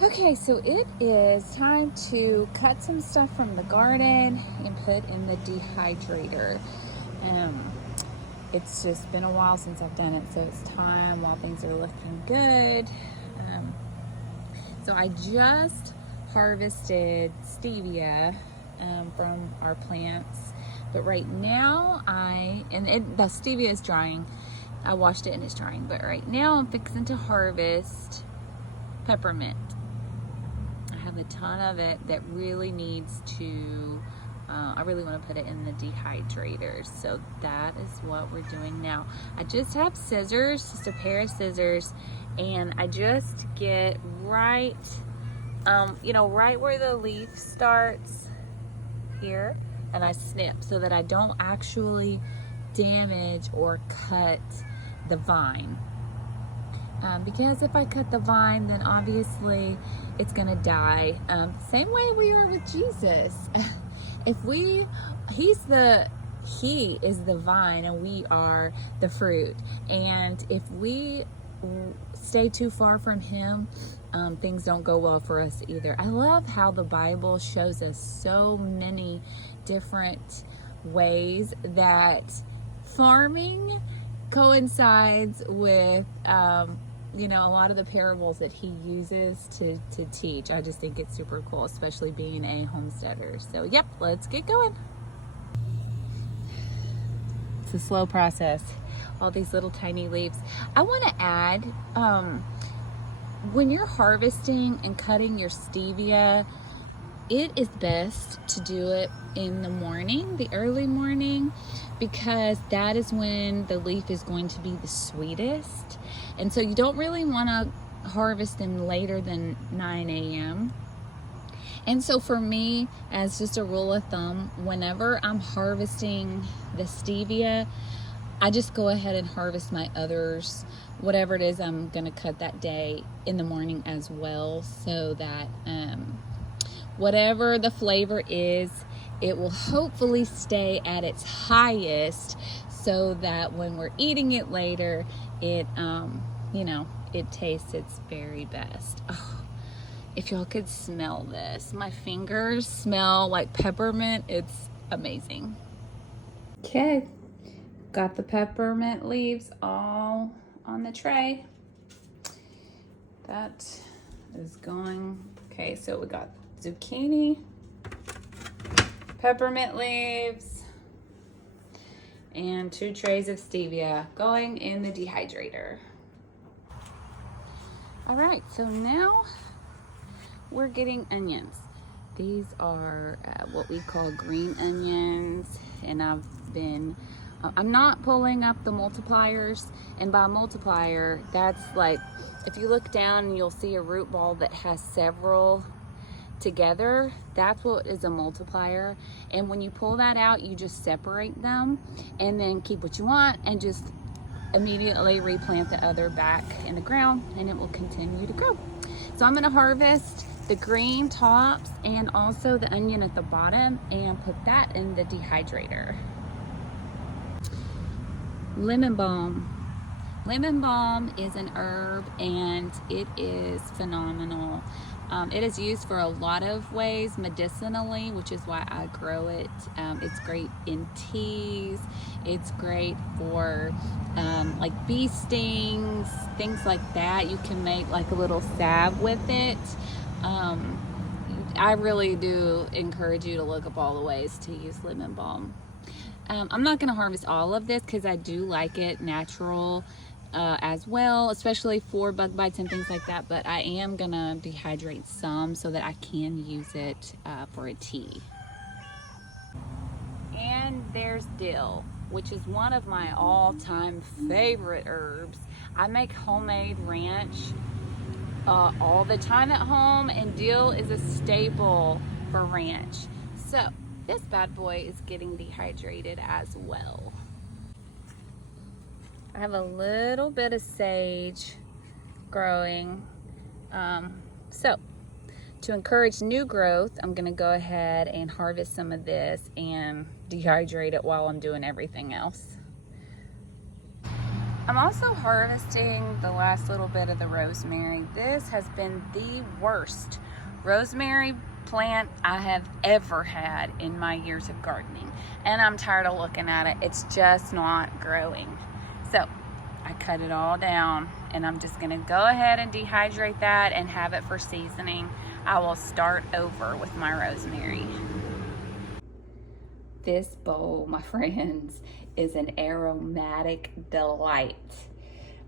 Okay, so it is time to cut some stuff from the garden and put in the dehydrator. Um, it's just been a while since I've done it, so it's time while things are looking good. Um, so I just harvested stevia from our plants, but right now the stevia is drying. I washed it and it's drying, but right now I'm fixing to harvest peppermint. I have a ton of it that really needs to, I really want to put it in the dehydrator. So that is what we're doing now. I just have scissors, just a pair of scissors, and I just get right, right where the leaf starts here, and I snip so that I don't actually damage or cut the vine. Because if I cut the vine, then obviously it's gonna die. Same way we are with Jesus. He is the vine and we are the fruit. And if we stay too far from him, things don't go well for us either. I love how the Bible shows us so many different ways that farming coincides with a lot of the parables that he uses to teach. I just think it's super cool, especially being a homesteader. So yep, let's get going. It's a slow process. All these little tiny leaves. I want to add, when you're harvesting and cutting your stevia, it is best to do it in the morning, the early morning, because that is when the leaf is going to be the sweetest. And so you don't really want to harvest them later than 9 a.m. And so for me, as just a rule of thumb, whenever I'm harvesting the stevia, I just go ahead and harvest my others, whatever it is I'm going to cut that day, in the morning as well, so that whatever the flavor is, it will hopefully stay at its highest, so that when we're eating it later, it tastes its very best. Oh, if y'all could smell this, my fingers smell like peppermint. It's amazing. Okay, got the peppermint leaves all on the tray. That is going. Okay, so we got zucchini, peppermint leaves, and 2 trays of stevia going in the dehydrator. All right, so now we're getting onions. These are what we call green onions, and I'm not pulling up the multipliers, and by multiplier, that's like, if you look down, you'll see a root ball that has several together. That's what is a multiplier. And when you pull that out, you just separate them and then keep what you want and just immediately replant the other back in the ground, and it will continue to grow. So I'm going to harvest the green tops and also the onion at the bottom and put that in the dehydrator. Lemon balm. Lemon balm is an herb and it is phenomenal. It is used for a lot of ways medicinally, which is why I grow it. It's great in teas. It's great for like bee stings, things like that. You can make like a little salve with it. I really do encourage you to look up all the ways to use lemon balm. I'm not going to harvest all of this because I do like it natural as well, especially for bug bites and things like that, but I am going to dehydrate some so that I can use it for a tea. And there's dill, which is one of my all-time favorite herbs. I make homemade ranch all the time at home, and dill is a staple for ranch. So this bad boy is getting dehydrated as well. I have a little bit of sage growing. So to encourage new growth, I'm gonna go ahead and harvest some of this and dehydrate it while I'm doing everything else. I'm also harvesting the last little bit of the rosemary. This has been the worst rosemary plant I have ever had in my years of gardening. And I'm tired of looking at it. It's just not growing. So I cut it all down, and I'm just gonna go ahead and dehydrate that and have it for seasoning. I will start over with my rosemary. This bowl, my friends, is an aromatic delight.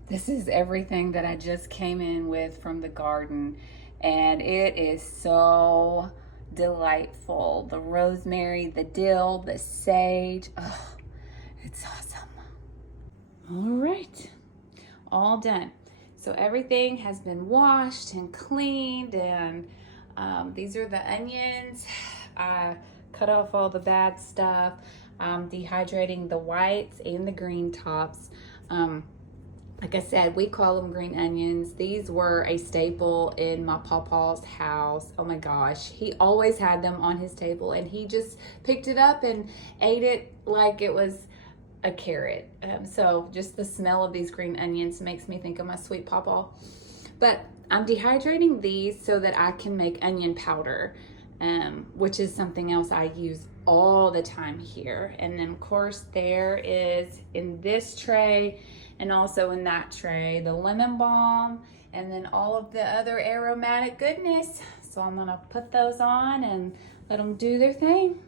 This is everything that I just came in with from the garden, and it is so delightful. The rosemary, the dill, the sage, oh, it's awesome. All right, all done. So everything has been washed and cleaned, and these are the onions. I cut off all the bad stuff. I'm dehydrating the whites and the green tops. Like I said, we call them green onions. These were a staple in my pawpaw's house. Oh my gosh, he always had them on his table, and he just picked it up and ate it like it was a carrot. So just the smell of these green onions makes me think of my sweet pawpaw. But I'm dehydrating these so that I can make onion powder, which is something else I use all the time here. And then of course there is in this tray and also in that tray the lemon balm, and then all of the other aromatic goodness. So I'm gonna put those on and let them do their thing.